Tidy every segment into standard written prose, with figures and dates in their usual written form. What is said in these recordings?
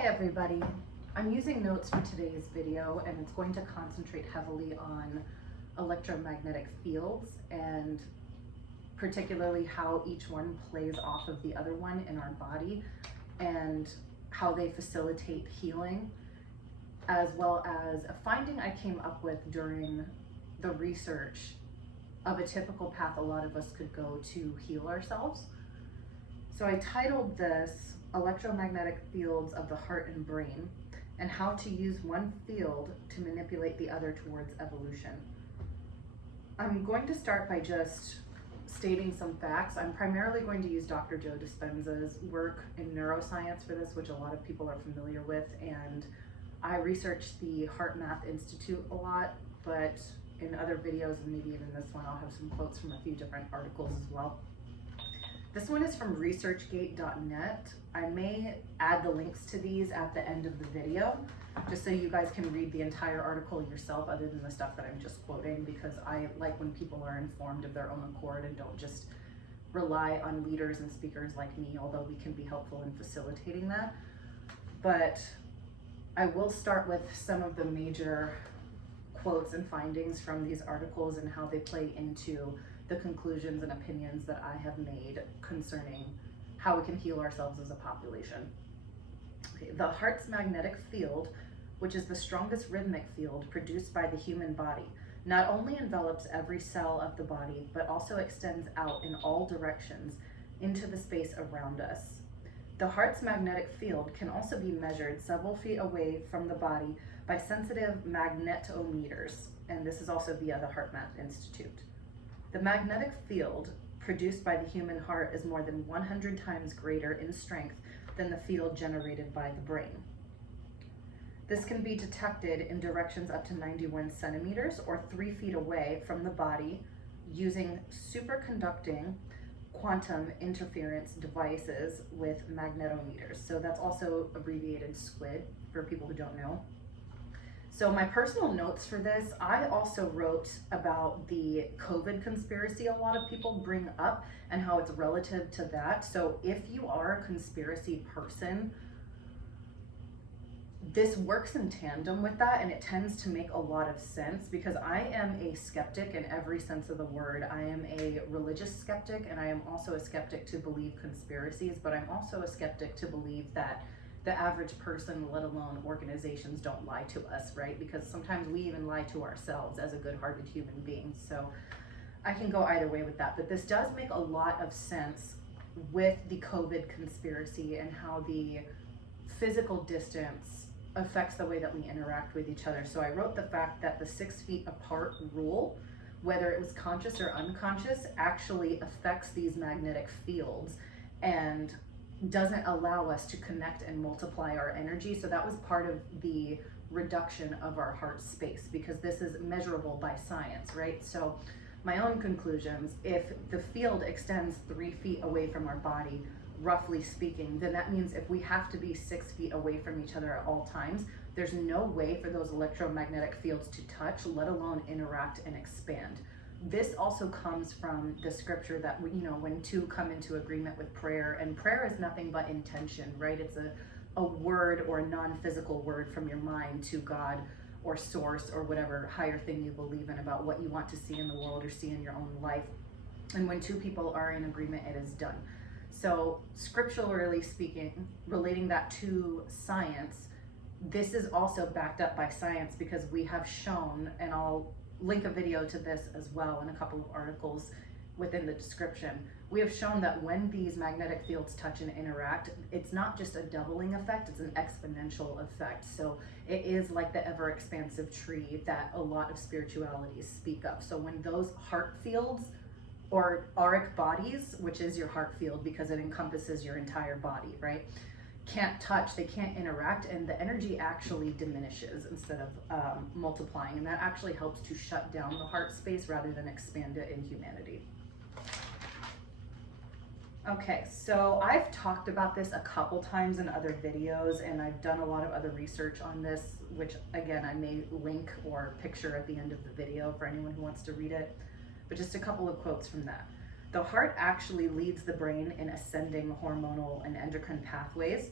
Hey everybody, I'm using notes for today's video and it's going to concentrate heavily on electromagnetic fields and particularly how each one plays off of the other one in our body and how they facilitate healing, as well as a finding I came up with during the research of a typical path a lot of us could go to heal ourselves. So I titled this Electromagnetic Fields of the Heart and Brain, and how to use one field to manipulate the other towards evolution. I'm going to start by just stating some facts. I'm primarily going to use Dr. Joe Dispenza's work in neuroscience for this, which a lot of people are familiar with, and I researched the HeartMath Institute a lot, but in other videos, and maybe even this one, I'll have some quotes from a few different articles as well. This one is from researchgate.net. I may add the links to these at the end of the video, just so you guys can read the entire article yourself other than the stuff that I'm just quoting, because I like when people are informed of their own accord and don't just rely on leaders and speakers like me, although we can be helpful in facilitating that. But I will start with some of the major quotes and findings from these articles and how they play into the conclusions and opinions that I have made concerning how we can heal ourselves as a population. Okay, the heart's magnetic field, which is the strongest rhythmic field produced by the human body, not only envelops every cell of the body, but also extends out in all directions into the space around us. The heart's magnetic field can also be measured several feet away from the body by sensitive magnetometers, and this is also via the HeartMath Institute. The magnetic field produced by the human heart is more than 100 times greater in strength than the field generated by the brain. This can be detected in directions up to 91 centimeters or 3 feet away from the body using superconducting quantum interference devices with magnetometers. So that's also abbreviated SQUID for people who don't know. So my personal notes for this, I also wrote about the COVID conspiracy a lot of people bring up and how it's relative to that. So if you are a conspiracy person, this works in tandem with that, and it tends to make a lot of sense, because I am a skeptic in every sense of the word. I am a religious skeptic, and I am also a skeptic to believe conspiracies, but I'm also a skeptic to believe that the average person, let alone organizations, don't lie to us, right? Because sometimes we even lie to ourselves as a good-hearted human being. So I can go either way with that, but this does make a lot of sense with the COVID conspiracy and how the physical distance affects the way that we interact with each other. So I wrote the fact that the 6 feet apart rule, whether it was conscious or unconscious, actually affects these magnetic fields and doesn't allow us to connect and multiply our energy. So that was part of the reduction of our heart space, because this is measurable by science, right? So my own conclusions, if the field extends 3 feet away from our body, roughly speaking, then that means if we have to be 6 feet away from each other at all times, there's no way for those electromagnetic fields to touch, let alone interact and expand. This also comes from the scripture that, you know, when two come into agreement with prayer, and prayer is nothing but intention, right? It's a word or a non-physical word from your mind to God or source or whatever higher thing you believe in about what you want to see in the world or see in your own life. And when two people are in agreement, it is done. So scripturally speaking, relating that to science, this is also backed up by science, because we have shown, and I'll link a video to this as well and a couple of articles within the description. We have shown that when these magnetic fields touch and interact, it's not just a doubling effect, it's an exponential effect. So it is like the ever expansive tree that a lot of spiritualities speak of. So when those heart fields, or auric bodies, which is your heart field because it encompasses your entire body, right, can't touch, they can't interact, and the energy actually diminishes instead of multiplying, and that actually helps to shut down the heart space rather than expand it in humanity. Okay, so I've talked about this a couple times in other videos, and I've done a lot of other research on this, which again I may link or picture at the end of the video for anyone who wants to read it, but just a couple of quotes from that. The heart actually leads the brain in ascending hormonal and endocrine pathways.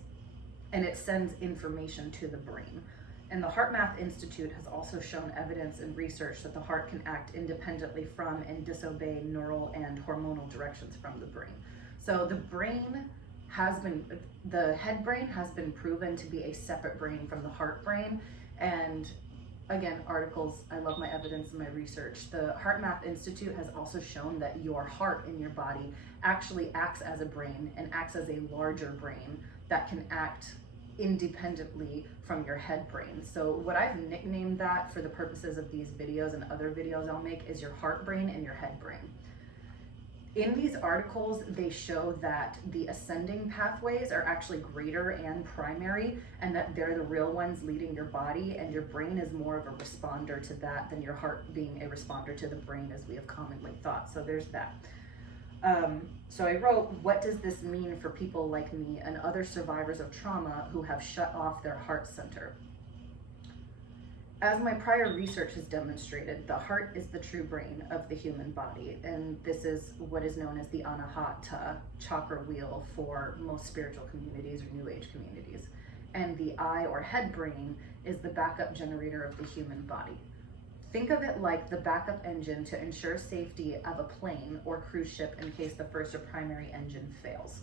and it sends information to the brain. And the HeartMath Institute has also shown evidence and research that the heart can act independently from and disobey neural and hormonal directions from the brain. So the head brain has been proven to be a separate brain from the heart brain. And again, articles, I love my evidence and my research. The HeartMath Institute has also shown that your heart in your body actually acts as a brain and acts as a larger brain that can act independently from your head brain. So what I've nicknamed that for the purposes of these videos and other videos I'll make is your heart brain and your head brain. In these articles, they show that the ascending pathways are actually greater and primary, and that they're the real ones leading your body, and your brain is more of a responder to that than your heart being a responder to the brain as we have commonly thought. So there's that. So I wrote, what does this mean for people like me and other survivors of trauma who have shut off their heart center? As my prior research has demonstrated, the heart is the true brain of the human body, and this is what is known as the Anahata chakra wheel for most spiritual communities or New Age communities. And the eye or head brain is the backup generator of the human body. Think of it like the backup engine to ensure safety of a plane or cruise ship in case the first or primary engine fails.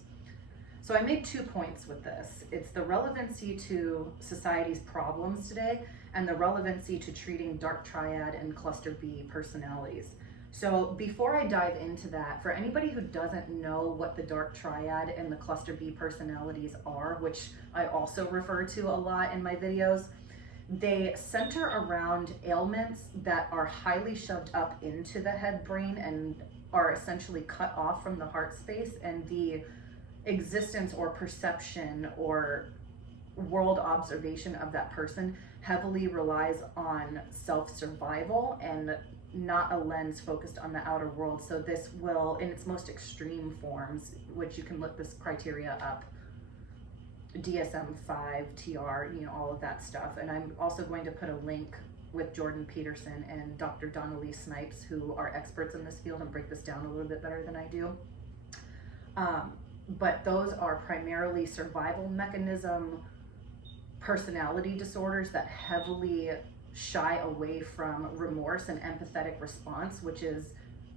So I made 2 points with this. It's the relevancy to society's problems today and the relevancy to treating dark triad and cluster B personalities. So before I dive into that, for anybody who doesn't know what the dark triad and the cluster B personalities are, which I also refer to a lot in my videos, they center around ailments that are highly shoved up into the head brain and are essentially cut off from the heart space, and the existence or perception or world observation of that person heavily relies on self-survival and not a lens focused on the outer world. So this will, in its most extreme forms, which you can look this criteria up, DSM-5, TR, all of that stuff. And I'm also going to put a link with Jordan Peterson and Dr. Donnelly Snipes, who are experts in this field and break this down a little bit better than I do. But those are primarily survival mechanism personality disorders that heavily shy away from remorse and empathetic response, which is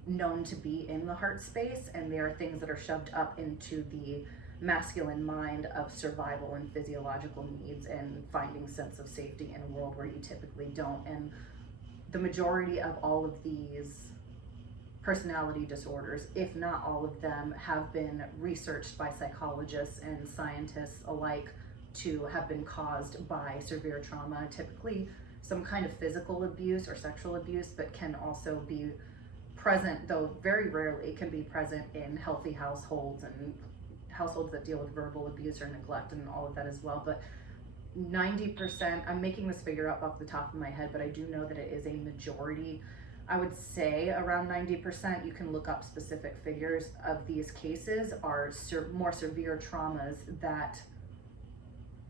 known to be in the heart space. And they are things that are shoved up into the masculine mind of survival and physiological needs and finding sense of safety in a world where you typically don't. And the majority of all of these personality disorders, if not all of them, have been researched by psychologists and scientists alike to have been caused by severe trauma, typically some kind of physical abuse or sexual abuse, but can also be present, though very rarely, can be present in healthy households and households that deal with verbal abuse or neglect and all of that as well. But 90%, I'm making this figure up off the top of my head, but I do know that it is a majority. I would say around 90%, you can look up specific figures of these cases, are more severe traumas that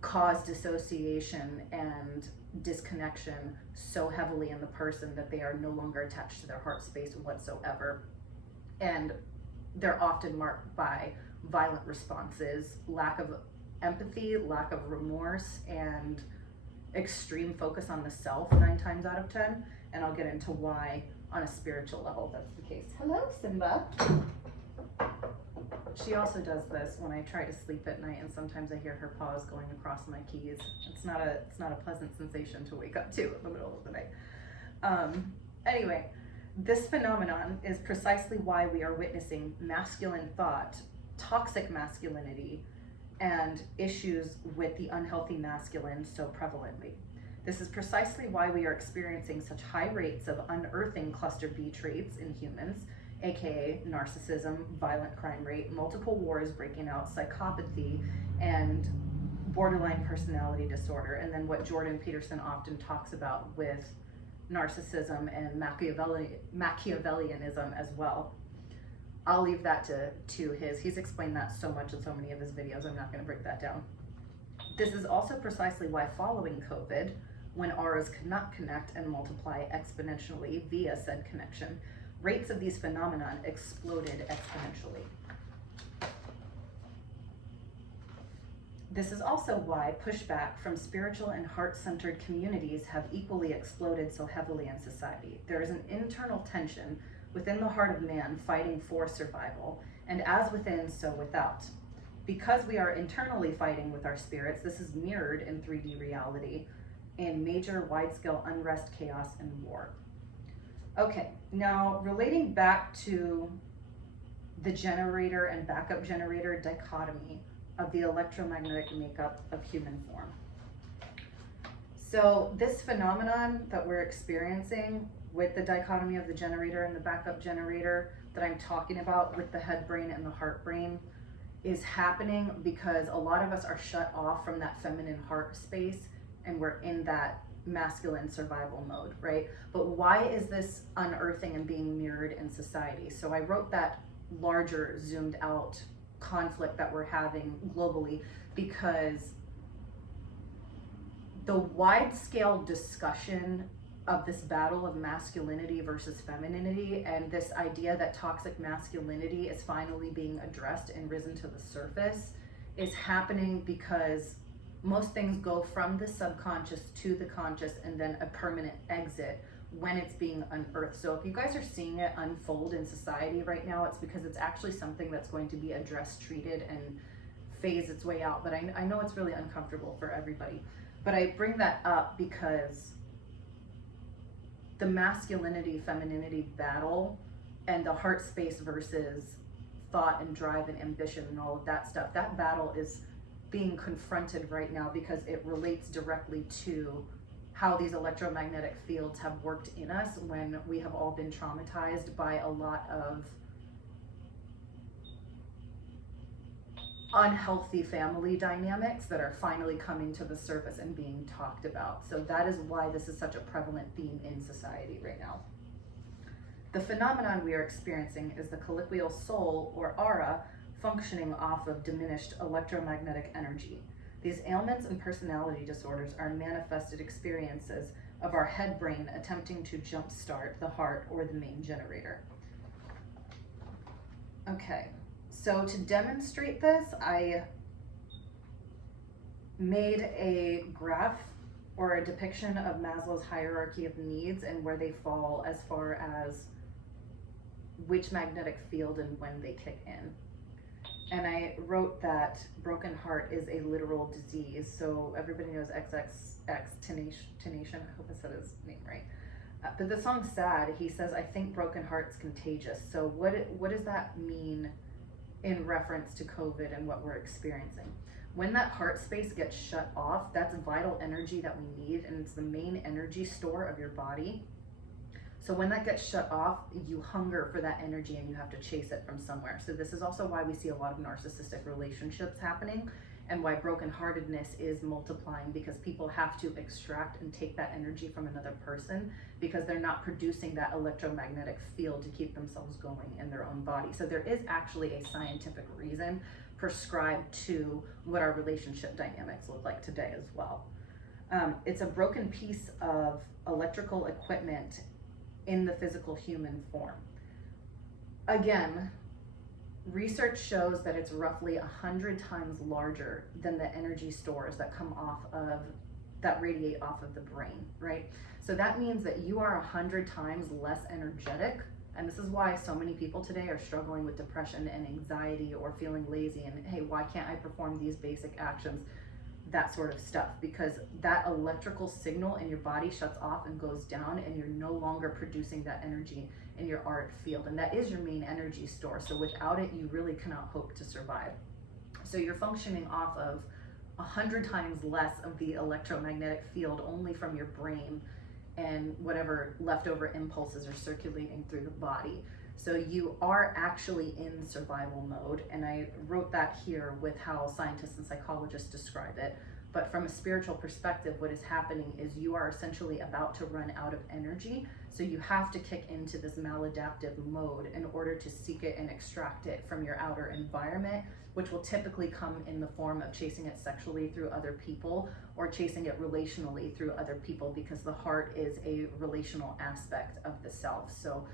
cause dissociation and disconnection so heavily in the person that they are no longer attached to their heart space whatsoever. And they're often marked by violent responses, lack of empathy, lack of remorse, and extreme focus on the self 9 times out of 10. And I'll get into why on a spiritual level that's the case. Hello, Simba. She also does this when I try to sleep at night, and sometimes I hear her paws going across my keys. It's not a pleasant sensation to wake up to in the middle of the night. Anyway, this phenomenon is precisely why we are witnessing masculine thought, toxic masculinity, and issues with the unhealthy masculine so prevalently. This is precisely why we are experiencing such high rates of unearthing cluster B traits in humans, aka narcissism, violent crime rate, multiple wars breaking out, psychopathy, and borderline personality disorder. And then what Jordan Peterson often talks about with narcissism and Machiavellianism as well. I'll leave that to he's explained that so much in so many of his videos, I'm not going to break that down. This is also precisely why following COVID, when auras could not connect and multiply exponentially via said connection, rates of these phenomena exploded exponentially. This is also why pushback from spiritual and heart-centered communities have equally exploded so heavily in society. There is an internal tension within the heart of man fighting for survival, and as within, so without. Because we are internally fighting with our spirits, this is mirrored in 3D reality in major wide-scale unrest, chaos, and war. Okay, now relating back to the generator and backup generator dichotomy of the electromagnetic makeup of human form. So this phenomenon that we're experiencing with the dichotomy of the generator and the backup generator that I'm talking about with the head brain and the heart brain is happening because a lot of us are shut off from that feminine heart space and we're in that masculine survival mode, right? But why is this unearthing and being mirrored in society? So I wrote that larger zoomed out conflict that we're having globally because the wide scale discussion of this battle of masculinity versus femininity and this idea that toxic masculinity is finally being addressed and risen to the surface is happening because most things go from the subconscious to the conscious and then a permanent exit when it's being unearthed. So if you guys are seeing it unfold in society right now, it's because it's actually something that's going to be addressed, treated, and phase its way out. But I know it's really uncomfortable for everybody. But I bring that up because the masculinity, femininity battle and the heart space versus thought and drive and ambition and all of that stuff, that battle is being confronted right now because it relates directly to how these electromagnetic fields have worked in us when we have all been traumatized by a lot of unhealthy family dynamics that are finally coming to the surface and being talked about. So that is why this is such a prevalent theme in society right now. The phenomenon we are experiencing is the colloquial soul or aura functioning off of diminished electromagnetic energy. These ailments and personality disorders are manifested experiences of our head brain attempting to jumpstart the heart or the main generator. Okay, so to demonstrate this, I made a graph or a depiction of Maslow's hierarchy of needs and where they fall as far as which magnetic field and when they kick in. And I wrote that broken heart is a literal disease. So everybody knows XXX Tenation. I hope I said his name right. But the song's sad. He says, I think broken heart's contagious. So what does that mean in reference to COVID and what we're experiencing? When that heart space gets shut off, that's vital energy that we need, and it's the main energy store of your body. So when that gets shut off, you hunger for that energy and you have to chase it from somewhere. So this is also why we see a lot of narcissistic relationships happening and why brokenheartedness is multiplying, because people have to extract and take that energy from another person because they're not producing that electromagnetic field to keep themselves going in their own body. So there is actually a scientific reason prescribed to what our relationship dynamics look like today as well. It's a broken piece of electrical equipment in the physical human form. Again, research shows that it's roughly 100 times larger than the energy stores that come off of, that radiate off of the brain, right? So that means that you are 100 times less energetic, and this is why so many people today are struggling with depression and anxiety or feeling lazy and, hey, why can't I perform these basic actions? That sort of stuff, because that electrical signal in your body shuts off and goes down and you're no longer producing that energy in your auric field, and that is your main energy store. So without it, you really cannot hope to survive. So you're functioning off of 100 times less of the electromagnetic field only from your brain and whatever leftover impulses are circulating through the body. So you are actually in survival mode, and I wrote that here with how scientists and psychologists describe it. But from a spiritual perspective, what is happening is you are essentially about to run out of energy, so you have to kick into this maladaptive mode in order to seek it and extract it from your outer environment, which will typically come in the form of chasing it sexually through other people or chasing it relationally through other people, because the heart is a relational aspect of the self. So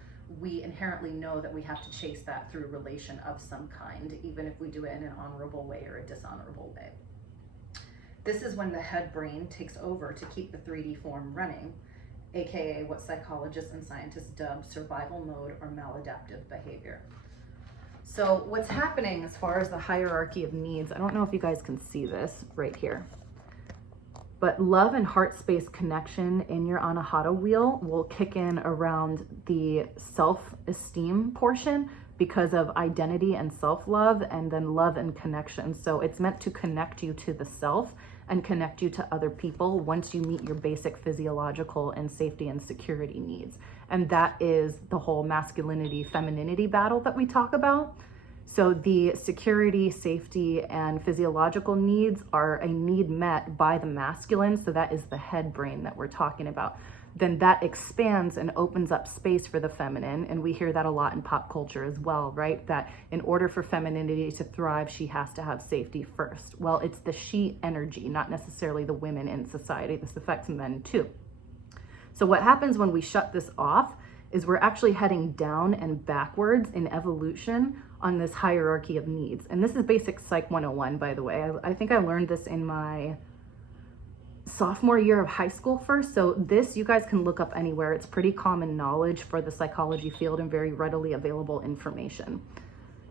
we inherently know that we have to chase that through relation of some kind, even if we do it in an honorable way or a dishonorable way. This is when the head brain takes over to keep the 3D form running, aka what psychologists and scientists dub survival mode or maladaptive behavior. So what's happening as far as the hierarchy of needs, I don't know if you guys can see this right here, but love and heart space connection in your Anahata wheel will kick in around the self-esteem portion because of identity and self-love, and then love and connection. So it's meant to connect you to the self and connect you to other people once you meet your basic physiological and safety and security needs. And that is the whole masculinity, femininity battle that we talk about. So the security, safety, and physiological needs are a need met by the masculine. So that is the head brain that we're talking about. Then that expands and opens up space for the feminine. And we hear that a lot in pop culture as well, right? That in order for femininity to thrive, she has to have safety first. Well, it's the she energy, not necessarily the women in society. This affects men too. So what happens when we shut this off is we're actually heading down and backwards in evolution on this hierarchy of needs. And this is basic Psych 101, by the way. I think I learned this in my sophomore year of high school first. So this you guys can look up anywhere. It's pretty common knowledge for the psychology field and very readily available information.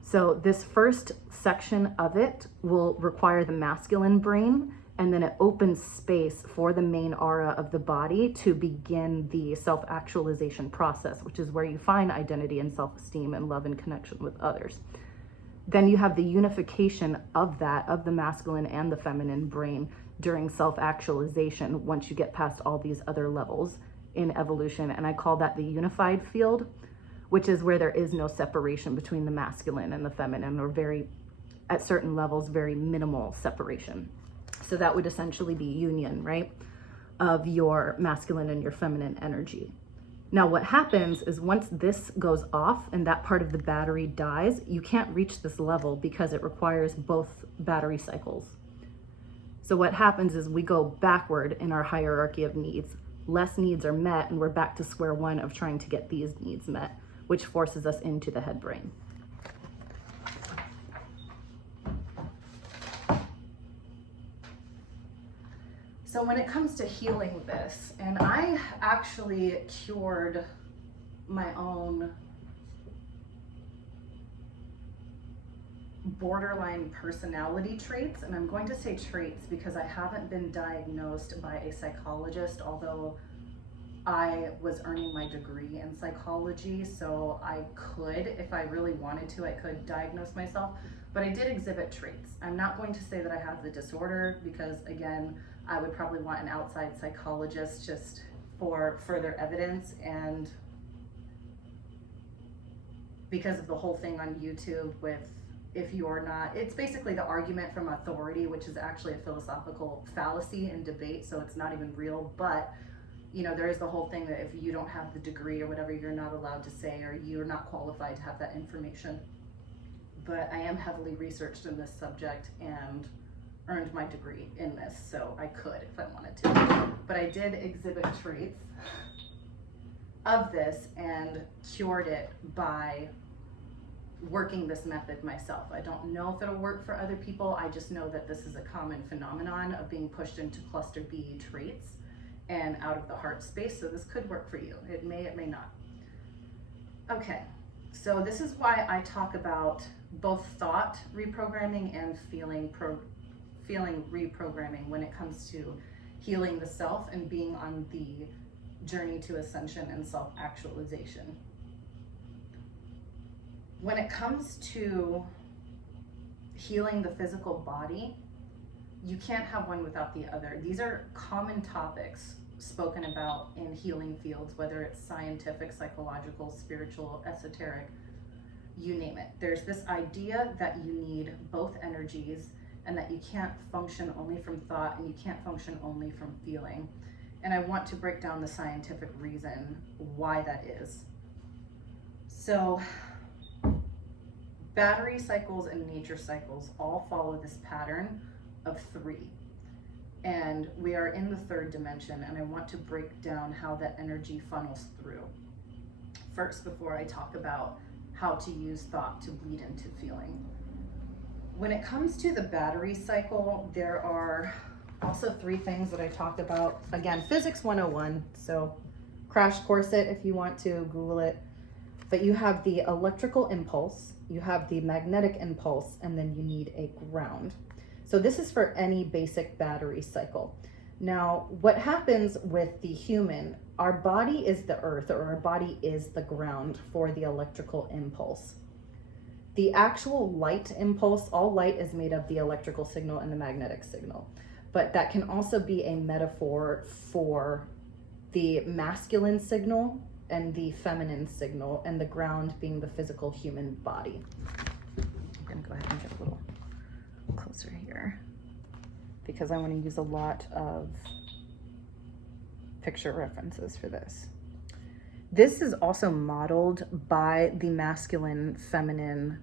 So this first section of it will require the masculine brain, and then it opens space for the main aura of the body to begin the self-actualization process, which is where you find identity and self-esteem and love and connection with others. Then you have the unification of that, of the masculine and the feminine brain during self-actualization once you get past all these other levels in evolution. And I call that the unified field, which is where there is no separation between the masculine and the feminine, or very, at certain levels, very minimal separation. So that would essentially be union, right, of your masculine and your feminine energy. Now what happens is once this goes off and that part of the battery dies, you can't reach this level because it requires both battery cycles. So what happens is we go backward in our hierarchy of needs. Less needs are met and we're back to square one of trying to get these needs met, which forces us into the head brain. So when it comes to healing this, and I actually cured my own borderline personality traits, and I'm going to say traits because I haven't been diagnosed by a psychologist, although I was earning my degree in psychology, so I could, if I really wanted to, I could diagnose myself, but I did exhibit traits. I'm not going to say that I have the disorder because, again, I would probably want an outside psychologist just for further evidence, and because of the whole thing on YouTube with if you're not, it's basically the argument from authority, which is actually a philosophical fallacy and debate, so it's not even real, but you know, there is the whole thing that if you don't have the degree or whatever, you're not allowed to say, or you're not qualified to have that information. But I am heavily researched in this subject and earned my degree in this, so I could if I wanted to. But I did exhibit traits of this and cured it by working this method myself. I don't know if it'll work for other people. I just know that this is a common phenomenon of being pushed into cluster B traits and out of the heart space. So this could work for you. It may not. Okay, so this is why I talk about both thought reprogramming and feeling reprogramming when it comes to healing the self and being on the journey to ascension and self-actualization. When it comes to healing the physical body, you can't have one without the other. These are common topics spoken about in healing fields, whether it's scientific, psychological, spiritual, esoteric, you name it. There's this idea that you need both energies and that you can't function only from thought and you can't function only from feeling. And I want to break down the scientific reason why that is. So, battery cycles and nature cycles all follow this pattern of 3. And we are in the 3rd dimension, and I want to break down how that energy funnels through. First, before I talk about how to use thought to bleed into feeling. When it comes to the battery cycle, there are Also, 3 things that I talked about. Again, Physics 101, so crash course it if you want to, Google it. But you have the electrical impulse, you have the magnetic impulse, and then you need a ground. So this is for any basic battery cycle. Now, what happens with the human, our body is the earth, or our body is the ground for the electrical impulse. The actual light impulse, all light is made of the electrical signal and the magnetic signal. But that can also be a metaphor for the masculine signal and the feminine signal, and the ground being the physical human body. I'm gonna go ahead and get a little closer here because I want to use a lot of picture references for this. This is also modeled by the masculine feminine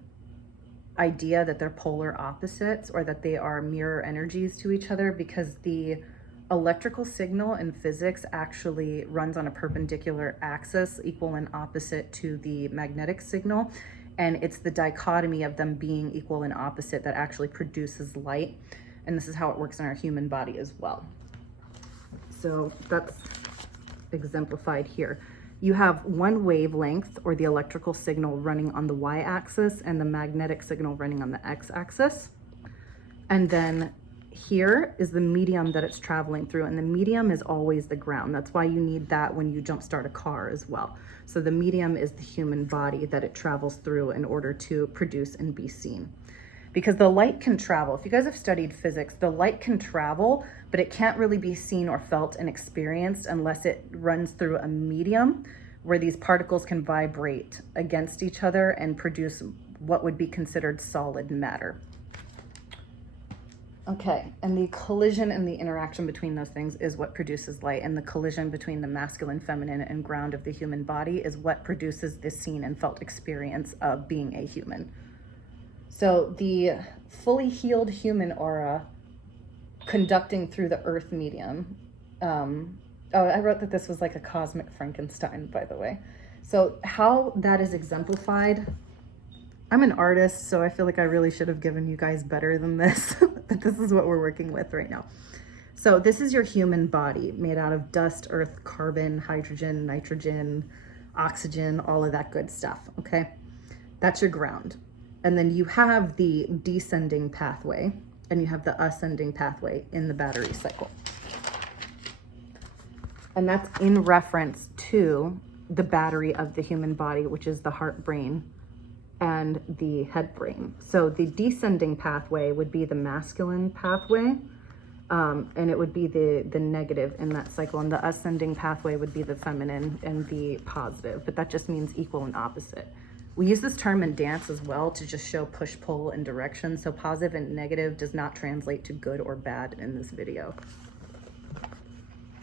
idea that they're polar opposites, or that they are mirror energies to each other, because the electrical signal in physics actually runs on a perpendicular axis, equal and opposite to the magnetic signal. And it's the dichotomy of them being equal and opposite that actually produces light. And this is how it works in our human body as well. So that's exemplified here. You have one wavelength, or the electrical signal, running on the y-axis, and the magnetic signal running on the x-axis. And then here is the medium that it's traveling through, and the medium is always the ground. That's why you need that when you jumpstart a car as well. So the medium is the human body that it travels through in order to produce and be seen. Because the light can travel. If you guys have studied physics, the light can travel, but it can't really be seen or felt and experienced unless it runs through a medium where these particles can vibrate against each other and produce what would be considered solid matter. Okay, and the collision and the interaction between those things is what produces light, and the collision between the masculine, feminine, and ground of the human body is what produces this seen and felt experience of being a human. So the fully healed human aura conducting through the earth medium. Oh, I wrote that this was like a cosmic Frankenstein, by the way. So how that is exemplified, I'm an artist, so I feel like I really should have given you guys better than this, but this is what we're working with right now. So this is your human body made out of dust, earth, carbon, hydrogen, nitrogen, oxygen, all of that good stuff, okay? That's your ground. And then you have the descending pathway, and you have the ascending pathway in the battery cycle. And that's in reference to the battery of the human body, which is the heart, brain, and the head brain. So the descending pathway would be the masculine pathway, and it would be the negative in that cycle. And the ascending pathway would be the feminine and the positive, but that just means equal and opposite. We use this term in dance as well to just show push, pull, and direction. So positive and negative does not translate to good or bad in this video.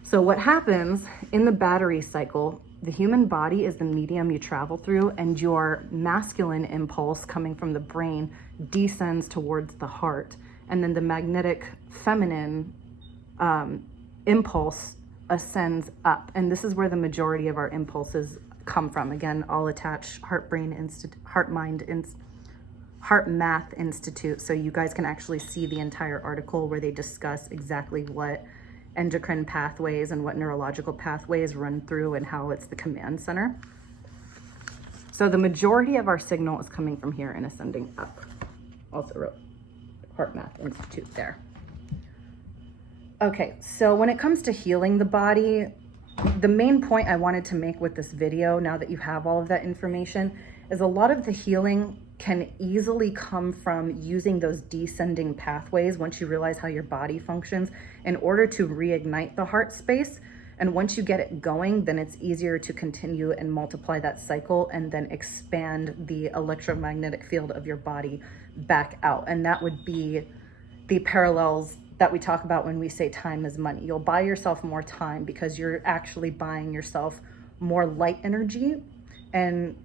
So what happens in the battery cycle, the human body is the medium you travel through, and your masculine impulse coming from the brain descends towards the heart. And then the magnetic feminine impulse ascends up. And this is where the majority of our impulses come from. Again, I'll attach HeartMath Institute, so you guys can actually see the entire article where they discuss exactly what endocrine pathways and what neurological pathways run through and how it's the command center. So the majority of our signal is coming from here and ascending up. Also wrote HeartMath Institute there. Okay, so when it comes to healing the body, the main point I wanted to make with this video, now that you have all of that information, is a lot of the healing can easily come from using those descending pathways once you realize how your body functions in order to reignite the heart space. And once you get it going, then it's easier to continue and multiply that cycle and then expand the electromagnetic field of your body back out. And that would be the parallels that we talk about when we say time is money. You'll buy yourself more time because you're actually buying yourself more light energy, and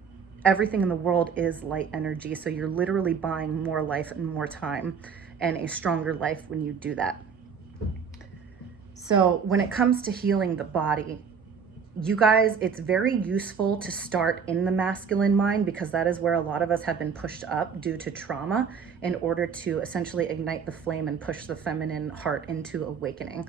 everything in the world is light energy. So you're literally buying more life and more time and a stronger life when you do that. So when it comes to healing the body, You guys, it's very useful to start in the masculine mind because that is where a lot of us have been pushed up due to trauma in order to essentially ignite the flame and push the feminine heart into awakening.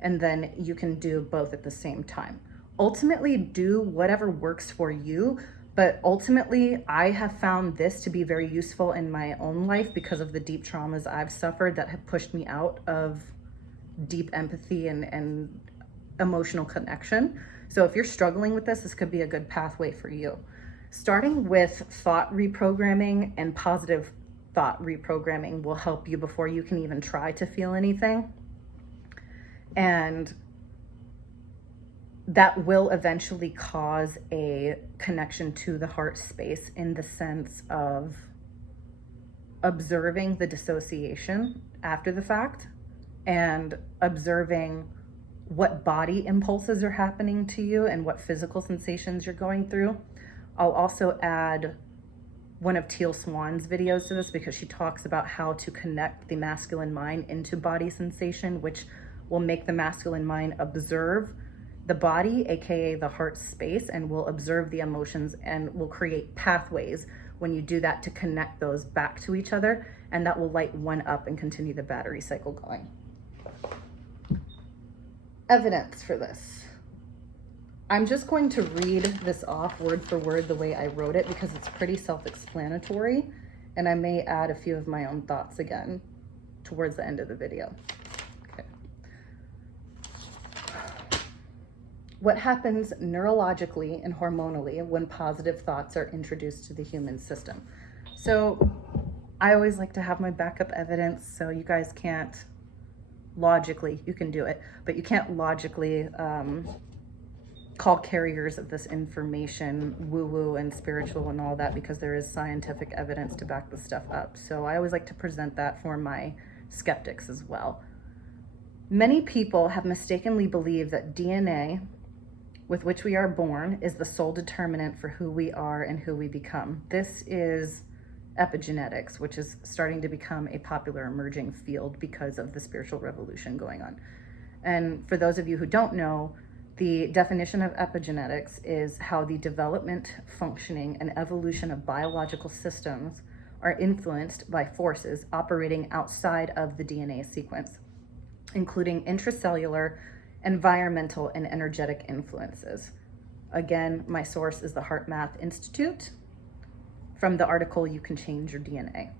And then you can do both at the same time. Ultimately, do whatever works for you. But ultimately, I have found this to be very useful in my own life because of the deep traumas I've suffered that have pushed me out of deep empathy and emotional connection. So if you're struggling with this, this could be a good pathway for you. Starting with thought reprogramming and positive thought reprogramming will help you before you can even try to feel anything. And that will eventually cause a connection to the heart space in the sense of observing the dissociation after the fact and observing what body impulses are happening to you and what physical sensations you're going through. I'll also add one of Teal Swan's videos to this because she talks about how to connect the masculine mind into body sensation, which will make the masculine mind observe the body, aka the heart space, and will observe the emotions and will create pathways when you do that to connect those back to each other, and that will light one up and continue the battery cycle going. Evidence for this. I'm just going to read this off word for word the way I wrote it because it's pretty self-explanatory, and I may add a few of my own thoughts again towards the end of the video. What happens neurologically and hormonally when positive thoughts are introduced to the human system? So I always like to have my backup evidence, so you guys can't logically, you can do it, but you can't logically call carriers of this information woo-woo and spiritual and all that, because there is scientific evidence to back this stuff up. So I always like to present that for my skeptics as well. Many people have mistakenly believed that DNA with which we are born is the sole determinant for who we are and who we become. This is epigenetics, which is starting to become a popular emerging field because of the spiritual revolution going on. And for those of you who don't know, the definition of epigenetics is how the development, functioning, and evolution of biological systems are influenced by forces operating outside of the DNA sequence, including intracellular, environmental, and energetic influences. Again, my source is the HeartMath Institute. From the article, You Can Change Your DNA.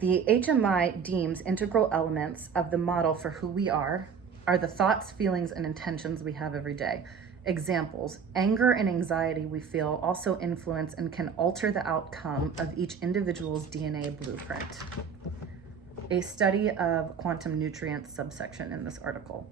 The HMI deems integral elements of the model for who we are the thoughts, feelings, and intentions we have every day. Examples: anger and anxiety we feel also influence and can alter the outcome of each individual's DNA blueprint. A study of quantum nutrients subsection in this article.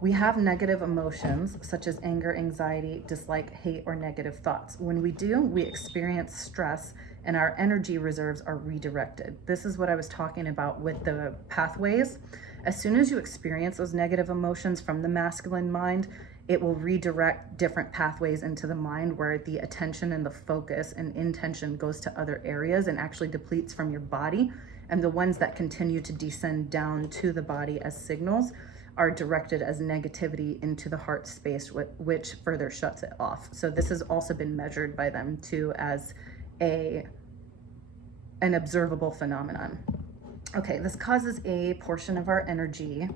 We have negative emotions such as anger, anxiety, dislike, hate, or negative thoughts. When we do, we experience stress and our energy reserves are redirected. This is what I was talking about with the pathways. As soon as you experience those negative emotions from the masculine mind, it will redirect different pathways into the mind where the attention and the focus and intention goes to other areas and actually depletes from your body. And the ones that continue to descend down to the body as signals are directed as negativity into the heart space, which further shuts it off. So this has also been measured by them too as an observable phenomenon. Okay, this causes a portion of our energy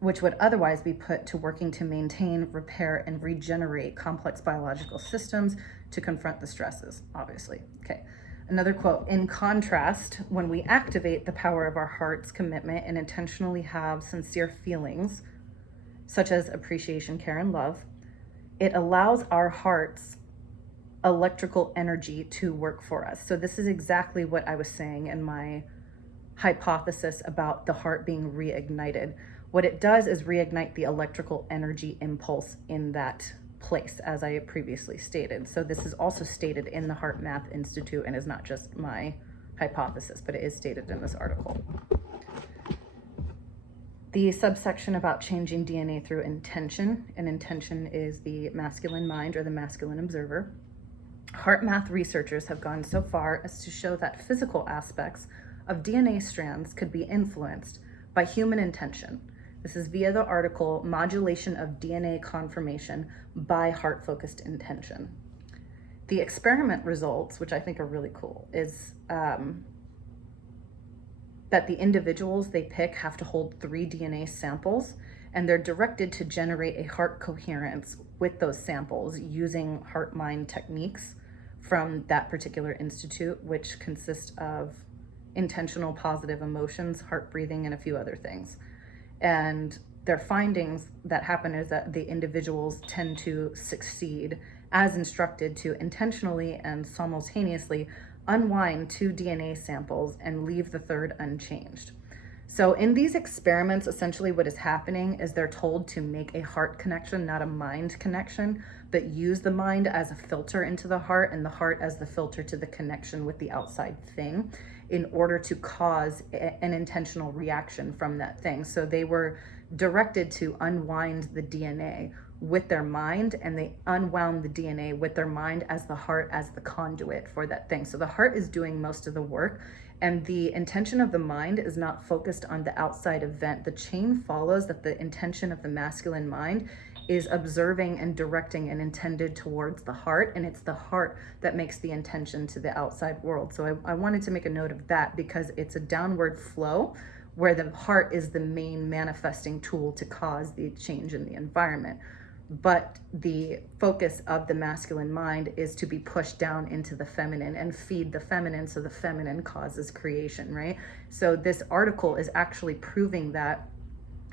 which would otherwise be put to working to maintain, repair, and regenerate complex biological systems to confront the stresses, obviously. Okay. Another quote: in contrast, when we activate the power of our heart's commitment and intentionally have sincere feelings, such as appreciation, care, and love, it allows our heart's electrical energy to work for us. So this is exactly what I was saying in my hypothesis about the heart being reignited. What it does is reignite the electrical energy impulse in that place, as I previously stated. So this is also stated in the HeartMath Institute and is not just my hypothesis, but it is stated in this article. The subsection about changing DNA through intention, and intention is the masculine mind or the masculine observer. HeartMath researchers have gone so far as to show that physical aspects of DNA strands could be influenced by human intention. This is via the article, Modulation of DNA Conformation by Heart-Focused Intention. The experiment results, which I think are really cool, is that the individuals they pick have to hold 3 DNA samples, and they're directed to generate a heart coherence with those samples using heart-mind techniques from that particular institute, which consists of intentional positive emotions, heart breathing, and a few other things. And their findings that happen is that the individuals tend to succeed as instructed to intentionally and simultaneously unwind 2 DNA samples and leave the third unchanged. So in these experiments, essentially what is happening is they're told to make a heart connection, not a mind connection, but use the mind as a filter into the heart and the heart as the filter to the connection with the outside thing in order to cause an intentional reaction from that thing. So they were directed to unwind the DNA with their mind, and they unwound the DNA with their mind as the heart as the conduit for that thing. So the heart is doing most of the work, and the intention of the mind is not focused on the outside event. The chain follows that the intention of the masculine mind is observing and directing and intended towards the heart, and it's the heart that makes the intention to the outside world. So I wanted to make a note of that because it's a downward flow where the heart is the main manifesting tool to cause the change in the environment. But the focus of the masculine mind is to be pushed down into the feminine and feed the feminine, so the feminine causes creation, right? So this article is actually proving that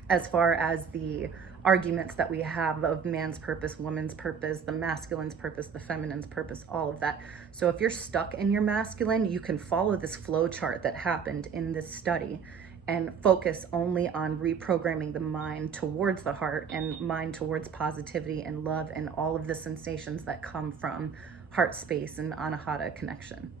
as far as the arguments that we have of man's purpose, woman's purpose, the masculine's purpose, the feminine's purpose, all of that. So if you're stuck in your masculine, you can follow this flow chart that happened in this study and focus only on reprogramming the mind towards the heart and mind towards positivity and love and all of the sensations that come from heart space and anahata connection.